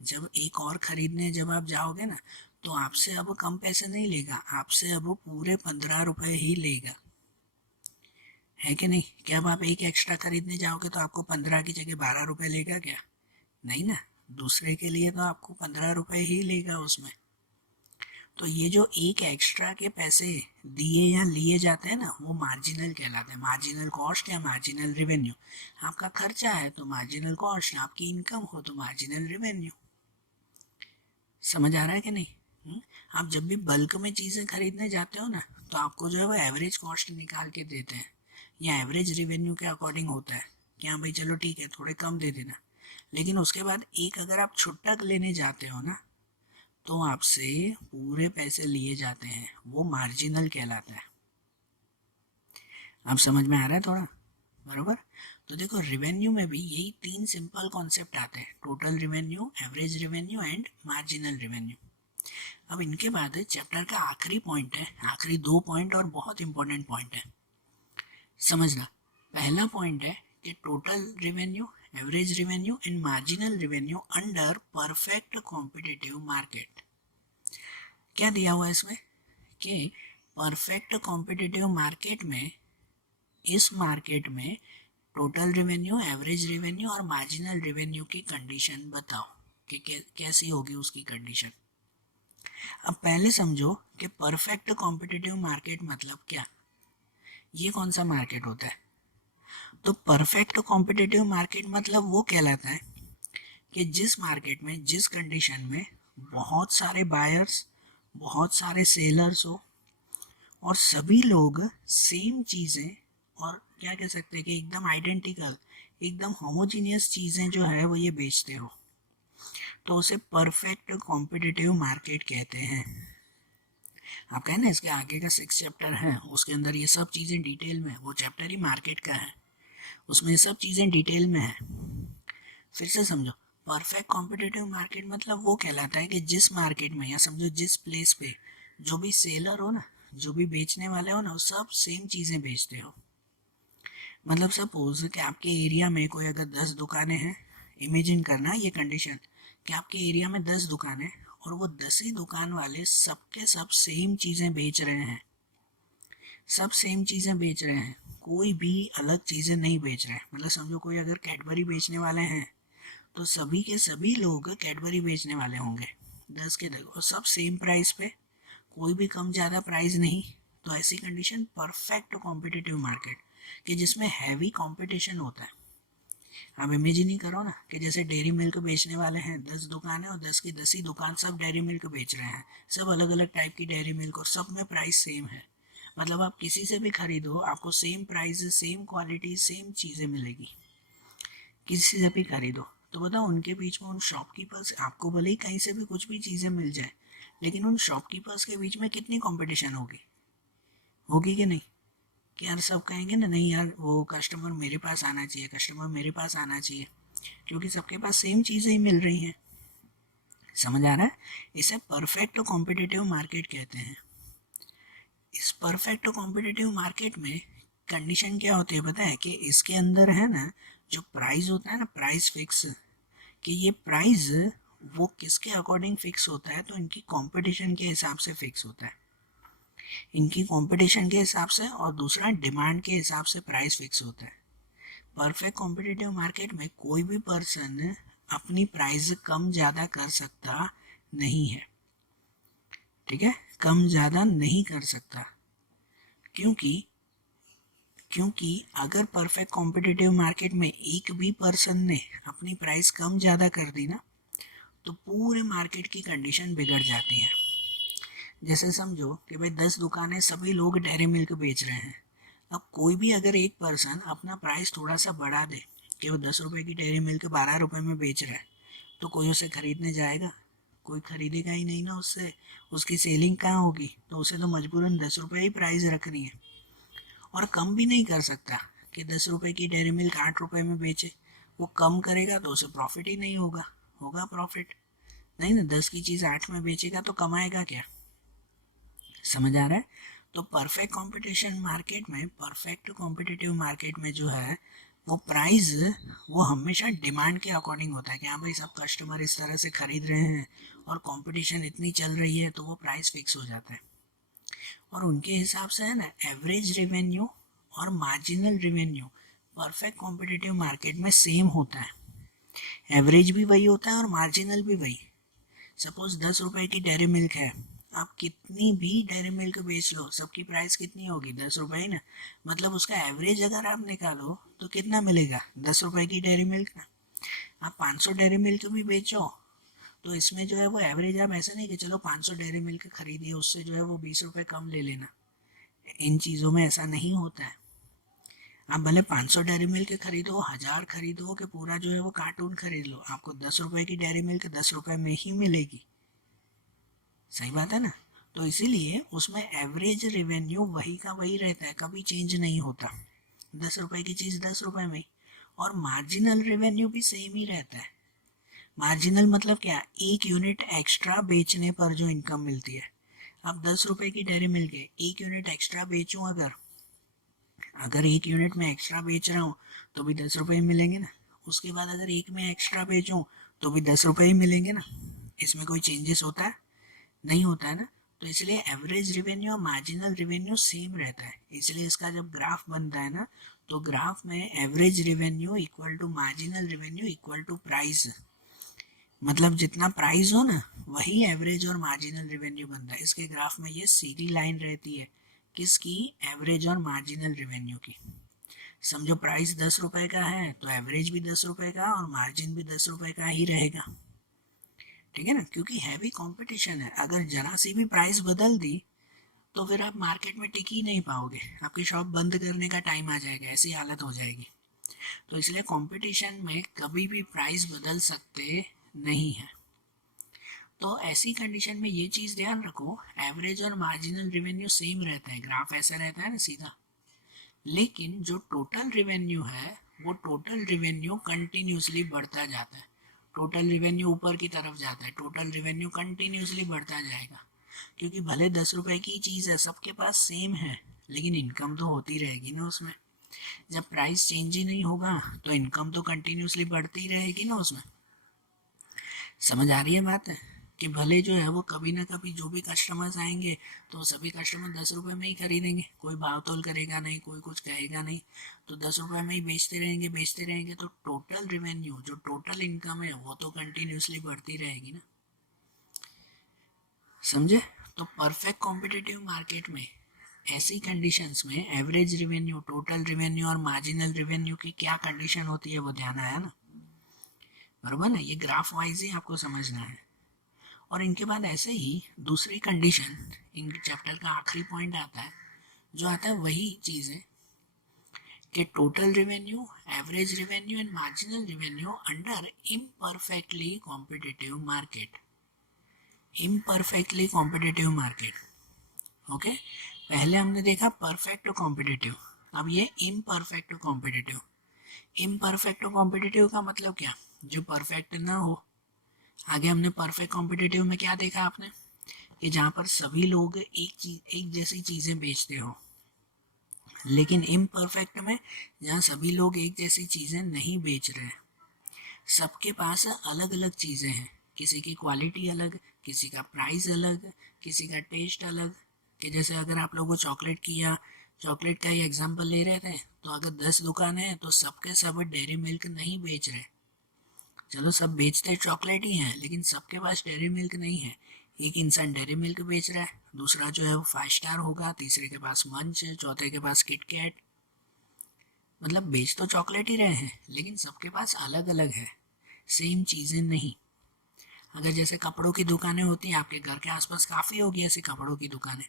जब आप जाओगे ना, तो आपसे अब कम पैसे नहीं लेगा, आपसे अब वो पूरे 15 रुपये ही लेगा, है कि नहीं? क्या अब आप एक एक्स्ट्रा खरीदने जाओगे तो आपको 15 की जगह 12 रुपये लेगा क्या? नहीं ना, दूसरे के लिए तो आपको 15 रुपये ही लेगा उसमें। तो ये जो एक एक्स्ट्रा के पैसे दिए या लिए जाते हैं ना, वो मार्जिनल कहलाते हैं, मार्जिनल कॉस्ट या मार्जिनल रेवेन्यू। आपका खर्चा है तो मार्जिनल कॉस्ट, आपकी इनकम हो तो मार्जिनल रेवेन्यू। समझ आ रहा है कि नहीं? आप जब भी बल्क में चीज़ें खरीदने जाते हो ना, तो आपको जो है वो एवरेज कॉस्ट निकाल के देते हैं, या एवरेज रेवेन्यू के अकॉर्डिंग होता है कि हाँ भाई चलो ठीक है थोड़े कम दे देना। लेकिन उसके बाद एक अगर आप छुट्टा लेने जाते हो ना, तो आपसे पूरे पैसे लिए जाते हैं, वो मार्जिनल कहलाता है। अब समझ में आ रहा है थोड़ा, बरोबर। तो देखो रेवेन्यू में भी यही 3 सिंपल कॉन्सेप्ट आते हैं, total revenue, average revenue and marginal revenue. अब इनके बाद चैप्टर का आखिरी पॉइंट है, आखिरी 2 पॉइंट और बहुत इंपॉर्टेंट पॉइंट है, समझना। पहला पॉइंट है कि total revenue, average revenue and marginal revenue under perfect competitive market. क्या दिया हुआ है इसमें कि परफेक्ट कॉम्पिटिटिव मार्केट में, इस मार्केट में टोटल रेवेन्यू, एवरेज रेवेन्यू और मार्जिनल रेवेन्यू की कंडीशन बताओ कि कैसी होगी उसकी कंडीशन। अब पहले समझो कि परफेक्ट कॉम्पिटिटिव मार्केट मतलब क्या, ये कौन सा मार्केट होता है? तो परफेक्ट कॉम्पिटिटिव मार्केट मतलब वो कहलाता है कि जिस मार्केट में, जिस कंडीशन में बहुत सारे बायर्स, बहुत सारे सेलर्स हो, और सभी लोग सेम चीज़ें, और क्या कह सकते हैं कि एकदम आइडेंटिकल, एकदम होमोजीनियस चीज़ें जो है वो ये बेचते हो, तो उसे परफेक्ट कॉम्पिटिटिव मार्केट कहते हैं। आप कहें ना इसके आगे का 6 चैप्टर है, उसके अंदर ये सब चीज़ें डिटेल में, वो चैप्टर ही मार्केट का है, उसमें ये सब चीज़ें डिटेल में है। फिर से समझो, परफेक्ट कॉम्पिटिटिव मार्केट मतलब वो कहलाता है कि जिस मार्केट में, या समझो जिस प्लेस पे जो भी सेलर हो ना, जो भी बेचने वाले हो ना, वो सब सेम चीज़ें बेचते हो। मतलब सपोज कि आपके एरिया में कोई अगर 10 दुकानें हैं, इमेजिन करना ये कंडीशन कि आपके एरिया में 10 दुकानें, और वो 10 ही दुकान वाले सबके सब सेम चीज़ें बेच रहे हैं, सब सेम चीज़ें बेच रहे हैं, कोई भी अलग चीज़ें नहीं बेच रहे हैं। मतलब समझो कोई अगर कैडबरी बेचने वाले हैं, तो सभी के सभी लोग कैडबरी बेचने वाले होंगे, 10 के 10, और सब सेम प्राइस पे, कोई भी कम ज़्यादा प्राइस नहीं। तो ऐसी कंडीशन परफेक्ट कॉम्पिटिटिव मार्केट, कि जिसमें हैवी कंपटीशन होता है। आप इमेजिन ही करो ना कि जैसे डेयरी मिल्क बेचने वाले हैं, 10 दुकानें, और 10 की 10 ही दुकान सब डेयरी मिल्क बेच रहे हैं, सब अलग अलग टाइप की डेयरी मिल्क, और सब में प्राइस सेम है। मतलब आप किसी से भी खरीदो, आपको same price, same quality, same चीज़ें मिलेगी, किसी से भी खरीदो। तो बताओ उनके बीच में, उन शॉपकीपर्स, आपको भले ही कहीं से भी कुछ भी चीज़ें मिल जाए, लेकिन उन शॉपकीपर्स के बीच में कितनी कंपटीशन होगी, होगी कि नहीं? कि यार सब कहेंगे ना, नहीं यार वो कस्टमर मेरे पास आना चाहिए, कस्टमर मेरे पास आना चाहिए, क्योंकि सबके पास सेम चीज़ें ही मिल रही हैं। समझ आ रहा है? इसे परफेक्ट कॉम्पिटिटिव मार्केट कहते हैं। इस परफेक्ट कॉम्पिटिटिव मार्केट में कंडीशन क्या होती है पता है? कि इसके अंदर है ना, जो प्राइस होता है ना, प्राइस फिक्स, कि ये प्राइस वो किसके अकॉर्डिंग फिक्स होता है? तो इनकी कंपटीशन के हिसाब से फिक्स होता है, इनकी कंपटीशन के हिसाब से, और दूसरा डिमांड के हिसाब से प्राइस फिक्स होता है। परफेक्ट कॉम्पिटिटिव मार्केट में कोई भी पर्सन अपनी प्राइस कम ज़्यादा कर सकता नहीं है, ठीक है, कम ज़्यादा नहीं कर सकता, क्योंकि क्योंकि अगर परफेक्ट कॉम्पिटिटिव मार्केट में एक भी पर्सन ने अपनी प्राइस कम ज़्यादा कर दी ना, तो पूरे मार्केट की कंडीशन बिगड़ जाती है। जैसे समझो कि भाई 10 दुकानें, सभी लोग डेयरी मिल्क बेच रहे हैं। अब कोई भी अगर एक पर्सन अपना प्राइस थोड़ा सा बढ़ा दे कि वो 10 रुपए की डेयरी मिल्क 12 रुपए में बेच रहा है, तो कोई उसे खरीदने जाएगा? कोई खरीदेगा ही नहीं ना उससे, उसकी सेलिंग कहाँ होगी? तो उसे तो मजबूरन 10 रुपये ही प्राइस रखनी है, और कम भी नहीं कर सकता कि 10 रुपए की डेयरी मिल्क 8 रुपए में बेचे। वो कम करेगा तो उसे प्रॉफिट ही नहीं होगा। होगा प्रॉफिट? नहीं ना, 10 की चीज़ 8 में बेचेगा तो कमाएगा क्या? समझ आ रहा है? तो परफेक्ट कंपटीशन मार्केट में, परफेक्ट कॉम्पिटिटिव मार्केट में जो है वो प्राइस, वो हमेशा डिमांड के अकॉर्डिंग होता है कि हाँ भाई सब कस्टमर इस तरह से खरीद रहे हैं और कंपटीशन इतनी चल रही है, तो वो प्राइस फिक्स हो जाता है। और उनके हिसाब से है ना, एवरेज रेवेन्यू और marginal revenue perfect competitive market में सेम होता है। एवरेज भी वही होता है और मार्जिनल भी वही। सपोज 10 रुपए की डेयरी मिल्क है, आप कितनी भी डेयरी मिल्क बेच लो, सबकी प्राइस कितनी होगी? 10 रुपए ही ना। मतलब उसका एवरेज अगर आप निकालो तो कितना मिलेगा? 10 रुपए की डेयरी मिल्क ना। आप 500 डेयरी मिल्क भी बेचो तो इसमें जो है वो एवरेज, आप ऐसा नहीं कि चलो 500 डेयरी मिल्क खरीदिए, उससे जो है वो 20 रुपए कम ले लेना। इन चीज़ों में ऐसा नहीं होता है। आप भले 500 डेयरी मिल्क खरीदो, 1000 खरीदो, कि पूरा जो है वो कार्टून खरीद लो, आपको 10 रुपए की डेयरी मिल्क 10 रुपए में ही मिलेगी। सही बात है ना? तो इसीलिए उसमें एवरेज रेवेन्यू वही का वही रहता है, कभी चेंज नहीं होता। 10 रुपए की चीज़ 10 रुपए में। और मार्जिनल रेवेन्यू भी सेम ही रहता है। मार्जिनल मतलब क्या? एक यूनिट एक्स्ट्रा बेचने पर जो इनकम मिलती है। अब 10 रुपए की डेयरी मिल्क है, एक यूनिट एक्स्ट्रा बेचूं अगर, एक यूनिट में एक्स्ट्रा बेच रहा हूँ तो भी 10 रुपये मिलेंगे ना। उसके बाद अगर एक में एक्स्ट्रा बेचूं तो भी 10 रुपये ही मिलेंगे ना। इसमें कोई चेंजेस होता है? नहीं होता है ना। तो इसलिए एवरेज रेवेन्यू और मार्जिनल रेवेन्यू सेम रहता है। इसलिए इसका जब ग्राफ बनता है ना, तो ग्राफ में average revenue equal to marginal revenue equal to price, मतलब जितना प्राइस हो ना वही एवरेज और मार्जिनल रेवेन्यू बनता है। इसके ग्राफ में ये सीधी लाइन रहती है, किसकी? एवरेज और मार्जिनल रेवेन्यू की। समझो प्राइस 10 रुपए का है तो एवरेज भी 10 रुपए का और मार्जिन भी 10 रुपए का ही रहेगा। ठीक है ना, क्योंकि हैवी कंपटीशन है। अगर जरा सी भी प्राइस बदल दी तो फिर आप मार्केट में टिक ही नहीं पाओगे, आपकी शॉप बंद करने का टाइम आ जाएगा, ऐसी हालत हो जाएगी। तो इसलिए कंपटीशन में कभी भी प्राइस बदल सकते नहीं है। तो ऐसी कंडीशन में ये चीज़ ध्यान रखो, एवरेज और मार्जिनल रेवेन्यू सेम रहता है, ग्राफ ऐसा रहता है ना सीधा। लेकिन जो टोटल रेवेन्यू है वो टोटल रेवेन्यू कंटिन्यूसली बढ़ता जाता है। टोटल रेवेन्यू ऊपर की तरफ जाता है, टोटल रेवेन्यू कंटिन्यूसली बढ़ता जाएगा। क्योंकि भले 10 रुपए की चीज़ है, सबके पास सेम है, लेकिन इनकम तो होती रहेगी ना उसमें। जब प्राइस चेंज ही नहीं होगा तो इनकम तो कंटिन्यूसली बढ़ती ही रहेगी ना उसमें। समझ आ रही है बात? है कि भले जो है वो कभी ना कभी जो भी कस्टमर्स आएंगे तो सभी कस्टमर 10 रुपए में ही खरीदेंगे, कोई भाव तोल करेगा नहीं, कोई कुछ कहेगा नहीं, तो 10 रुपए में ही बेचते रहेंगे। तो टोटल रेवेन्यू, जो टोटल इनकम है, वो तो कंटिन्यूसली बढ़ती रहेगी ना। समझे? तो परफेक्ट कॉम्पिटिटिव मार्केट में ऐसी कंडीशंस में एवरेज रेवेन्यू, टोटल रेवेन्यू और मार्जिनल रेवेन्यू की क्या कंडीशन होती है वो ध्यान आया ना? बराबर ना? ये ग्राफ वाइज ही आपको समझना है। और इनके बाद ऐसे ही दूसरी कंडीशन, इन चैप्टर का आखिरी पॉइंट आता है, जो आता है वही चीज़ है कि total revenue, average revenue and marginal revenue under imperfectly competitive market. Imperfectly competitive market, okay. पहले हमने देखा परफेक्ट कॉम्पिटिटिव, अब ये इम्परफेक्ट कॉम्पिटिटिव। इम्परफेक्ट कॉम्पिटिटिव का मतलब क्या? जो परफेक्ट ना हो। आगे हमने परफेक्ट कॉम्पिटिटिव में क्या देखा आपने, कि जहाँ पर सभी लोग एक जैसी चीज़ें बेचते हो। लेकिन इम्परफेक्ट में जहाँ सभी लोग एक जैसी चीज़ें नहीं बेच रहे, सबके पास अलग अलग चीज़ें हैं, किसी की क्वालिटी अलग, किसी का प्राइस अलग, किसी का टेस्ट अलग। कि जैसे अगर आप लोगों को चॉकलेट का ही एग्जांपल ले रहे थे, तो अगर 10 दुकानें हैं तो सबके सब डेयरी मिल्क नहीं बेच रहे, चलो सब बेचते चॉकलेट ही हैं, लेकिन सबके पास डेयरी मिल्क नहीं है। एक इंसान डेयरी मिल्क बेच रहा है, दूसरा जो है वो 5 स्टार होगा, तीसरे के पास मंच है, चौथे के पास किटकैट। मतलब बेच तो चॉकलेट ही रहे हैं, लेकिन सबके पास अलग अलग है, सेम चीज़ें नहीं। अगर जैसे कपड़ों की दुकानें होती हैं, आपके घर के आसपास काफ़ी होगी ऐसी कपड़ों की दुकानें,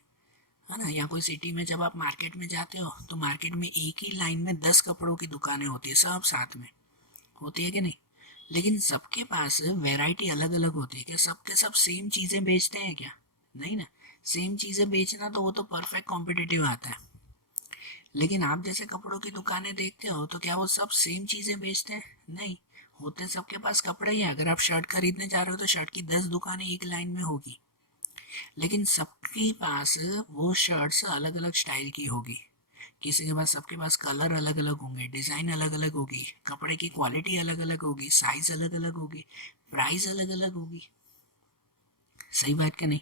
है ना। या कोई सिटी में जब आप मार्केट में जाते हो तो मार्केट में एक ही लाइन में 10 कपड़ों की दुकानें होती है, सब साथ में होती है कि नहीं। लेकिन सबके पास वैरायटी अलग अलग होती है। क्या सबके सब सेम चीज़ें बेचते हैं क्या? नहीं ना। सेम चीज़ें बेचना तो वो तो परफेक्ट कॉम्पिटिटिव आता है। लेकिन आप जैसे कपड़ों की दुकानें देखते हो तो क्या वो सब सेम चीज़ें बेचते हैं? नहीं। होते सबके पास कपड़े ही हैं। अगर आप शर्ट खरीदने जा रहे हो तो शर्ट की 10 दुकानें एक लाइन में होगी, लेकिन सबके पास वो शर्ट्स अलग अलग स्टाइल की होगी। किसी के पास, सबके पास कलर अलग अलग होंगे, डिज़ाइन अलग अलग होगी, कपड़े की क्वालिटी अलग अलग होगी, साइज़ अलग अलग होगी, प्राइस अलग अलग होगी। सही बात क्या नहीं?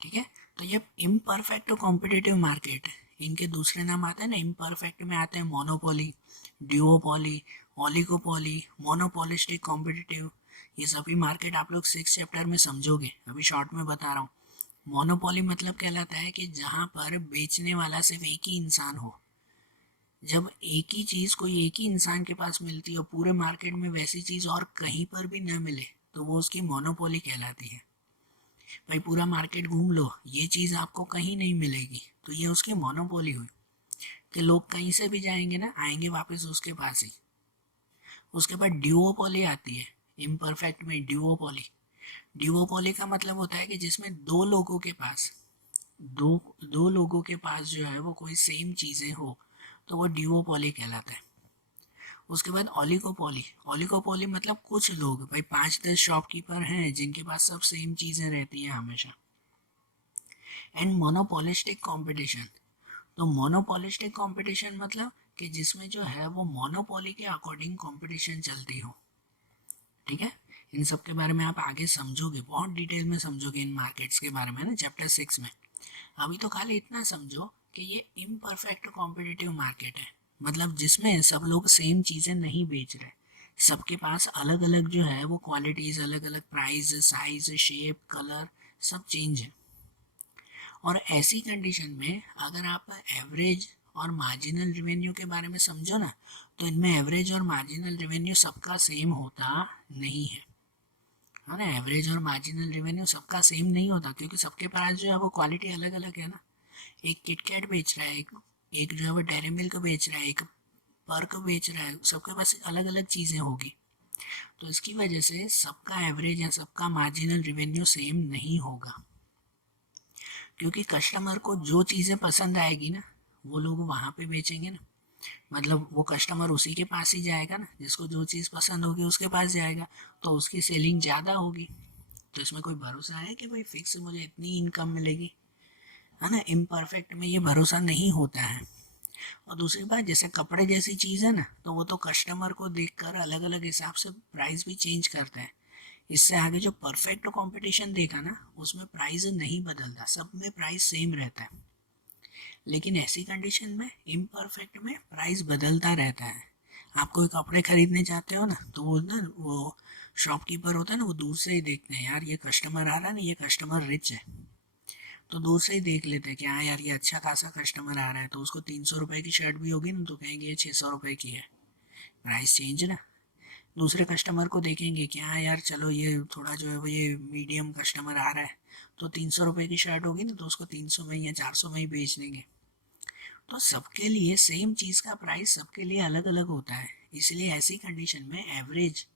ठीक है। तो ये इम्परफेक्ट कॉम्पिटिटिव मार्केट है। इनके दूसरे नाम आते हैं ना, इम्परफेक्ट में आते हैं monopoly, duopoly, oligopoly, monopolistic competitive. ये सभी मार्केट आप लोग 6 चैप्टर में समझोगे, अभी शॉर्ट में बता रहा हूँ। मोनोपोली मतलब कहलाता है कि जहाँ पर बेचने वाला सिर्फ एक ही इंसान हो। जब एक ही चीज़ कोई एक ही इंसान के पास मिलती है और पूरे मार्केट में वैसी चीज़ और कहीं पर भी न मिले, तो वो उसकी मोनोपोली कहलाती है। भाई पूरा मार्केट घूम लो, ये चीज़ आपको कहीं नहीं मिलेगी, तो ये उसकी मोनोपोली हुई। कि लोग कहीं से भी जाएंगे ना, आएंगे वापस उसके पास ही। उसके बाद ड्यूओपोली आती है, इम्परफेक्ट में ड्यूओपोली। ड्यूओपोली का मतलब होता है कि जिसमें दो लोगों के पास, दो दो लोगों के पास जो है वो कोई सेम चीज़ें हो, तो वो ड्यूओपोली कहलाता है। उसके बाद ओलिगोपोली। ओलिगोपोली मतलब कुछ लोग, भाई 5-10 शॉपकीपर हैं जिनके पास सब सेम चीज़ें रहती हैं हमेशा। And monopolistic competition. तो मोनोपोलिस्टिक कंपटीशन मतलब कि जिसमें जो है वो मोनोपोली के अकॉर्डिंग कंपटीशन चलती हो। ठीक है। इन सब के बारे में आप आगे समझोगे, बहुत डिटेल में समझोगे इन मार्केट्स के बारे में ना, चैप्टर 6 में। अभी तो खाली इतना समझो कि ये इम्परफेक्ट कॉम्पिटिटिव मार्केट है, मतलब जिसमें सब लोग सेम चीज़ें नहीं बेच रहे। सबके पास अलग अलग जो है वो क्वालिटीज़, अलग अलग प्राइस, साइज, शेप, कलर सब चेंज है। और ऐसी कंडीशन में अगर आप एवरेज और मार्जिनल रेवेन्यू के बारे में समझो ना, तो इनमें एवरेज और मार्जिनल रेवेन्यू सबका सेम होता नहीं है। है ना, एवरेज और मार्जिनल रेवेन्यू सबका सेम नहीं होता, क्योंकि सबके पास जो है वो क्वालिटी अलग अलग है ना। एक किटकैट बेच रहा है, एक जो है वो डेयरी मिल्क बेच रहा है, एक पर्क बेच रहा है, सबके पास अलग अलग चीज़ें होगी। तो इसकी वजह से सबका एवरेज या सबका मार्जिनल रेवेन्यू सेम नहीं होगा, क्योंकि कस्टमर को जो चीज़ें पसंद आएगी ना, वो लोग वहाँ पे बेचेंगे ना। मतलब वो कस्टमर उसी के पास ही जाएगा ना, जिसको जो चीज़ पसंद होगी उसके पास जाएगा, तो उसकी सेलिंग ज़्यादा होगी। तो इसमें कोई भरोसा है कि भाई फिक्स मुझे इतनी इनकम मिलेगी? है ना, इम्परफेक्ट में ये भरोसा नहीं होता है। और दूसरी बात, जैसे कपड़े जैसी चीज़ है ना, तो वो तो कस्टमर को देखकर अलग अलग हिसाब से प्राइस भी चेंज करता है। इससे आगे जो परफेक्ट कंपटीशन देखा ना, उसमें प्राइस नहीं बदलता, सब में प्राइस सेम रहता है। लेकिन ऐसी कंडीशन में इम्परफेक्ट में प्राइस बदलता रहता है। आप कोई कपड़े खरीदने जाते हो ना, तो वो शॉपकीपर होता है ना, वो दूर से ही देखते हैं, यार ये कस्टमर आ रहा है ना, ये कस्टमर रिच है, तो दूर से ही देख लेते हैं कि हाँ यार ये अच्छा खासा कस्टमर आ रहा है। तो उसको 300 रुपये की शर्ट भी होगी ना, तो कहेंगे ये 600 रुपये की है, प्राइस चेंज ना। दूसरे कस्टमर को देखेंगे कि हाँ यार चलो ये थोड़ा जो है वो ये मीडियम कस्टमर आ रहा है, तो 300 रुपये की शर्ट होगी ना, तो उसको 300 में या 400 में ही बेच देंगे। तो सबके लिए सेम चीज़ का प्राइस सबके लिए अलग अलग होता है। इसलिए ऐसी कंडीशन में एवरेज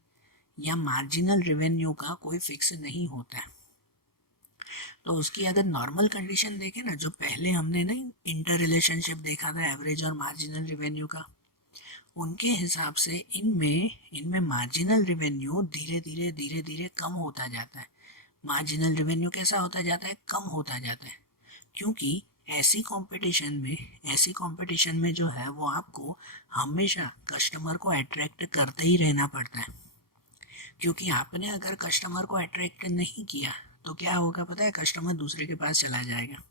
या मार्जिनल रेवेन्यू का कोई फिक्स नहीं होता है। तो उसकी अगर नॉर्मल कंडीशन देखें ना, जो पहले हमने ना इंटर रिलेशनशिप देखा था एवरेज और मार्जिनल रेवेन्यू का, उनके हिसाब से इनमें इनमें मार्जिनल रेवेन्यू धीरे धीरे धीरे धीरे कम होता जाता है। मार्जिनल रेवेन्यू कैसा होता जाता है? कम होता जाता है, क्योंकि ऐसी कंपटीशन में जो है वो आपको हमेशा कस्टमर को अट्रैक्ट करते ही रहना पड़ता है। क्योंकि आपने अगर कस्टमर को अट्रैक्ट नहीं किया तो क्या होगा पता है? कस्टमर दूसरे के पास चला जाएगा।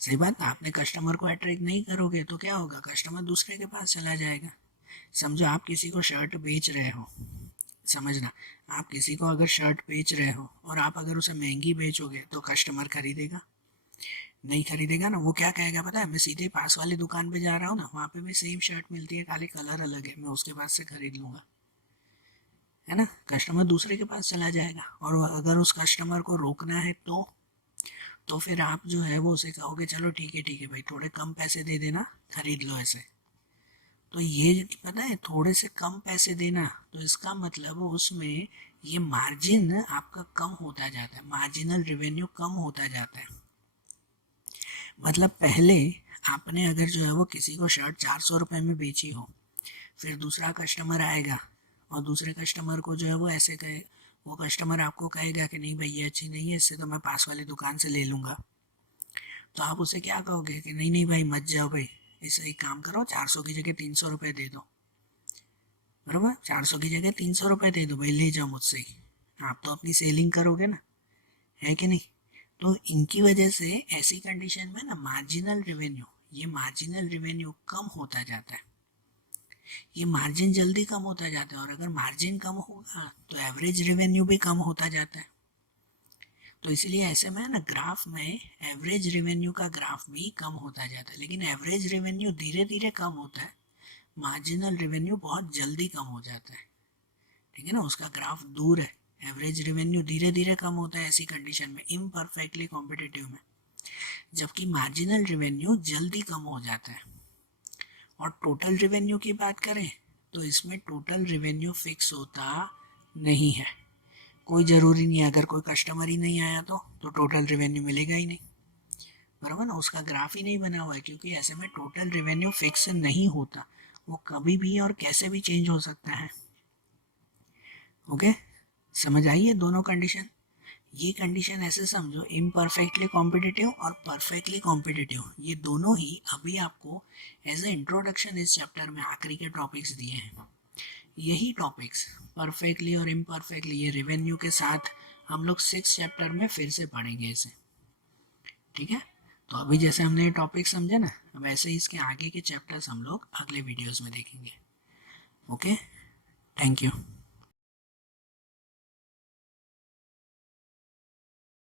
सही बात, आपने कस्टमर को अट्रैक्ट नहीं करोगे तो क्या होगा? कस्टमर दूसरे के पास चला जाएगा। समझो आप किसी को शर्ट बेच रहे हो, समझना, आप किसी को अगर शर्ट बेच रहे हो और आप अगर उसे महंगी बेचोगे तो कस्टमर खरीदेगा? नहीं खरीदेगा ना। वो क्या कहेगा पता है, मैं सीधे पास वाली दुकान पे जा रहा हूँ ना, वहाँ पे भी सेम शर्ट मिलती है, खाली कलर अलग है, मैं उसके पास से खरीद लूँगा, है ना। कस्टमर दूसरे के पास चला जाएगा। और अगर उस कस्टमर को रोकना है तो फिर आप जो है वो उसे कहोगे चलो ठीक है भाई, थोड़े कम पैसे दे देना, खरीद लो ऐसे। तो ये पता है, थोड़े से कम पैसे देना, तो इसका मतलब उसमें ये मार्जिन आपका कम होता जाता है, मार्जिनल रेवेन्यू कम होता जाता है। मतलब पहले आपने अगर जो है वो किसी को शर्ट 400 रुपये में बेची हो, फिर दूसरा कस्टमर आएगा और दूसरे कस्टमर को जो है वो ऐसे कहे, वो कस्टमर आपको कहेगा कि नहीं भाई ये अच्छी नहीं है, इससे तो मैं पास वाली दुकान से ले लूँगा। तो आप उसे क्या कहोगे कि नहीं नहीं भाई मत जाओ भाई, इसे एक काम करो 400 की जगह 300 रुपये दे दो, बराबर, 400 की जगह 300 रुपये दे दो भाई, ले जाओ मुझसे ही। आप तो अपनी सेलिंग करोगे ना, है कि नहीं। तो इनकी वजह से ऐसी कंडीशन में ना मार्जिनल रेवेन्यू, ये मार्जिनल रेवेन्यू कम होता जाता है, ये मार्जिन जल्दी कम होता जाता है। और अगर मार्जिन कम होगा तो एवरेज रेवेन्यू भी कम होता जाता है। तो इसलिए ऐसे में ना ग्राफ में एवरेज रेवेन्यू का ग्राफ भी कम होता जाता है, लेकिन एवरेज रेवेन्यू धीरे धीरे कम होता है, मार्जिनल रेवेन्यू बहुत जल्दी कम हो जाता है, ठीक है ना, उसका ग्राफ दूर है। एवरेज रेवेन्यू धीरे धीरे कम होता है ऐसी कंडीशन में, इम्परफेक्टली कॉम्पिटिटिव में, जबकि मार्जिनल रेवेन्यू जल्दी कम हो जाता है। और टोटल रेवेन्यू की बात करें तो इसमें टोटल रेवेन्यू फिक्स होता नहीं है, कोई ज़रूरी नहीं है, अगर कोई कस्टमर ही नहीं आया तो टोटल रेवेन्यू मिलेगा ही नहीं, बराबर ना, उसका ग्राफ ही नहीं बना हुआ है, क्योंकि ऐसे में टोटल रेवेन्यू फिक्स नहीं होता, वो कभी भी और कैसे भी चेंज हो सकता है। ओके, समझ आई है दोनों कंडीशन। ये कंडीशन ऐसे समझो, इम्परफेक्टली कॉम्पिटिटिव और परफेक्टली कॉम्पिटिटिव, ये दोनों ही अभी आपको एज ए इंट्रोडक्शन इस चैप्टर में आखिरी के टॉपिक्स दिए हैं। यही टॉपिक्स परफेक्टली और इम्परफेक्टली, ये रेवेन्यू के साथ हम लोग 6 चैप्टर में फिर से पढ़ेंगे इसे, ठीक है। तो अभी जैसे हमने ये टॉपिक समझे ना, वैसे ही इसके आगे के चैप्टर्स हम लोग अगले वीडियोस में देखेंगे। Okay, thank you.